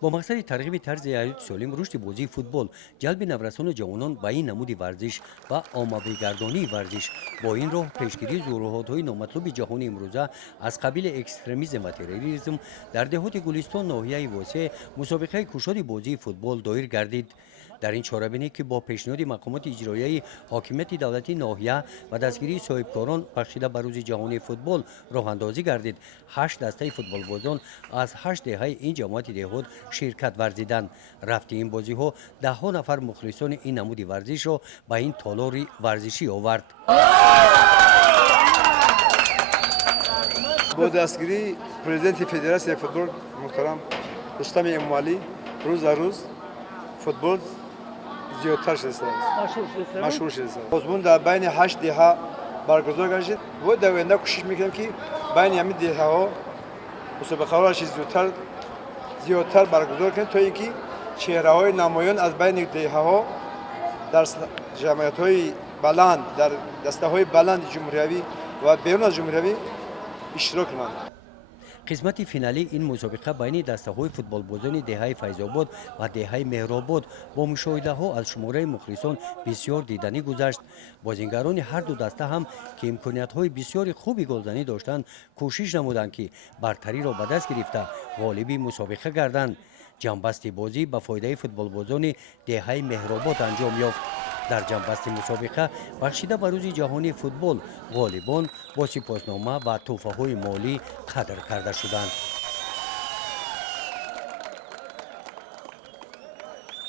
با مقصد ترغیب طرز حیات سالم، رشد بازی فوتبال، جلب نوسان جوانان به این نمود ورزش و آماده‌گردانی ورزش، با این راه پیشگیری ظهورهای نامطلوب جهان امروزه از قبیل اکستریمیسم و تروریسم در دهات گلستان ناحیه واسع مسابقه کشاد بازی فوتبال دایر گردید. در این چاره‌بینی که با پیشنهاد مقامات اجرایی حاکمیت دولتی ناحیه و دستگیری صاحبکاران بخشیده به روز جهانی فوتبال راه اندازی گردید. 8 دسته فوتبال بازان از 8 دهه این جماعت دهات شرکت ورزیدند. رفت این بازی ها ده ها نفر مخلصان این نمود ورزش را به این تالار ورزشی آورد. با دستگیری پرزیدنت فدراسیون فوتبال محترم رستم اموالی روز فوتبال زیادتر شده است. مشهور شده است. بازمون در بین 8 دهه برگزار گردید و در آینده کوشش میکنیم که بین همین دهه ها مسابقه ها زیادتر برگزار کنیم تا اینکه چهره های نمایان از بین دهه ها در جمعیت های بلند در دسته های بلند جمهوری و بیرون از جمهوری اشتراک کنند. قسمت فینالی این مسابقه بین دسته های فوتبال بازان دهه فیض‌آباد و دهه مهرآباد با مشاهده ها از شماره مخلصان بسیار دیدنی گذشت. بازیگران هر دو دسته هم که امکانیت های بسیار خوبی گلزنی داشتند کوشش نمودند که برتری را به دست گرفته غالب مسابقه گردند. جنبست بازی به فایده فوتبال بازان دهه مهرآباد انجام یافت. در جنبست مسابقه بخشیده به روز جهانی فوتبال غالبان با سپاسنامه و تحفه های مالی قدر کرده شدند.